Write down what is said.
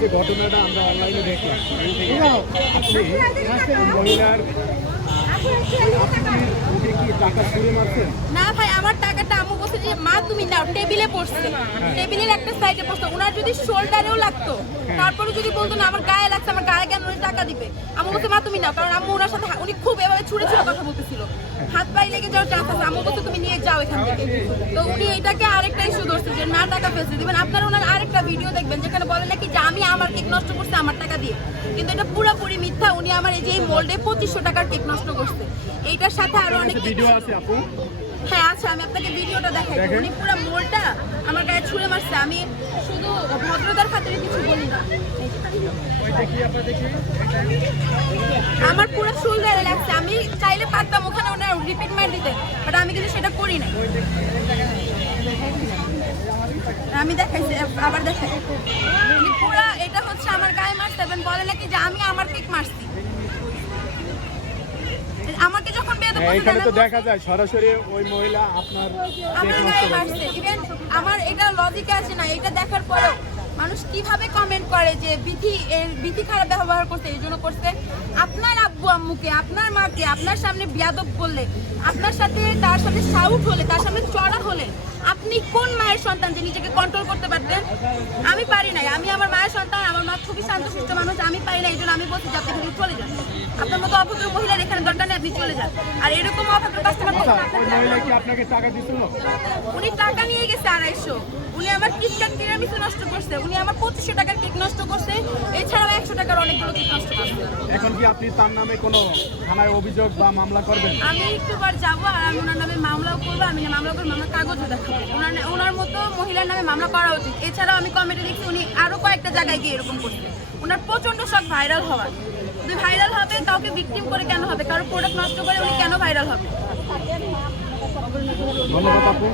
যে ঘটনাটা আমরা অনলাইনে দেখলাম আপনি মহিলার ওকে কি টাকা ছুঁড়ে মারছেন? না ভাই, আমার টাকাটা আম্মু বলছে যে মা তুমি নাও, টেবিলে পড়ছে, টেবিলের একটা সাইডে পড়ছে। ওনার যদি শোল্ডারেও লাগতো, তারপরে যদি বলতো না আমার গায়ে লাগছে, আমার গায়ে কেন উনি টাকা দিবে, আম্মু বলছে মা তুমি নাও, কারণ আম্মু ওনার সাথে উনি খুব এভাবে ছুঁড়ে ছুঁড়ে কথা বলতেছিল, হাত পায়ে লেগে যাওয়ার চান্স আছে। আম্মু বলছে তুমি নিয়ে যাও এখান থেকে। তো উনি এটাকে আরেকটা ইস্যু ধরছে যে না টাকা ফেলছে দিবেন। আপনারা ওনার আরেকটা ভিডিও দেখবেন যেখানে বলে নাকি যে আমি আমার কেক নষ্ট করছে আমার টাকা দিয়ে, কিন্তু এটা পুরোপুরি মিথ্যা। উনি আমার এই যে এই মোল্ডে 2500 টাকার কেক নষ্ট করছে। এইটার সাথে আরো অনেক ভিডিও আছে আপু? হ্যাঁ আচ্ছা, আমি আপনাকে ভিডিওটা দেখাই। উনি পুরো মোলটা আমার গায়ে ছুঁড়ে মারছে। আমি শুধু ভদ্রতার খাতিরে কিছু বলি না। আমার পুরো শোল্ডারে লাগছে। আমি চাইলে পারতাম ওখানে ওনার রিপিট মার দিতে, বাট আমি কিন্তু সেটা করি নাই। আমি দেখাইছি, আবার দেখাই। উনি পুরো এটা হচ্ছে আমার গায়ে মারছে এবং বলে নাকি যে আমি আমার কেক মারছি। আমাকে যখন এখানে তো দেখা যায় সরাসরি ওই মহিলা আপনার আমার গায়ে মারছে। ইভেন আমার এটা লজিকে আছে না, এটা দেখার পরেও মানুষ কিভাবে কমেন্ট করে যে বিধি খারাপ ব্যবহার করছে, এই জন্য করছে। আপনার আব্বু আম্মুকে, আপনার মাকে আপনার সামনে বিয়াদব বললে, আপনার সাথে তার সামনে সাউট হলে, তার সামনে চড়া হলে, আপনি কোন মায়ের সন্তান যে নিজেকে কন্ট্রোল করতে পারতেন? আমি পারি নাই। আমি আমার মায়ের সন্তান, আমার মা খুবই শান্তশিষ্ট মানুষ, আমি পারি না। এই জন্য আমি বলছি যে আপনি এখানে চলে যান। আপনার মতো অভদ্র মহিলার এখানে দরকার নেই, আপনি চলে যান। আর এরকম অভদ্র কাস্টমার আপনাকে টাকা দিছিল? উনি টাকা নিয়ে গেছে 250। উনি আমার কিটক্যাট টিরামিসু নষ্ট করছে, উনি আমার 2500 টাকার কেক নষ্ট করছে, এছাড়াও 100 টাকার অনেকগুলো কেক নষ্ট করছে। এখন কি আপনি তার নামে কোনো থানায় অভিযোগ বা মামলা করবেন? আমি একটুবার যাবো আর আমি ওনার নামে মামলাও করবো। আমি মামলা করে মামলার কাগজও দেখাবো। ওনার মতো মহিলার নামে মামলা করা উচিত। এছাড়াও আমি কমেন্টে দেখছি উনি আরো কয়েকটা জায়গায় গিয়ে এরকম করছে। ওনার প্রচন্ড শখ ভাইরাল হওয়ার। যদি ভাইরাল হবে, কাউকে ভিকটিম করে কেন হবে? কারো প্রোডাক্ট নষ্ট করে উনি কেন ভাইরাল হবে? ধন্যবাদ আপু।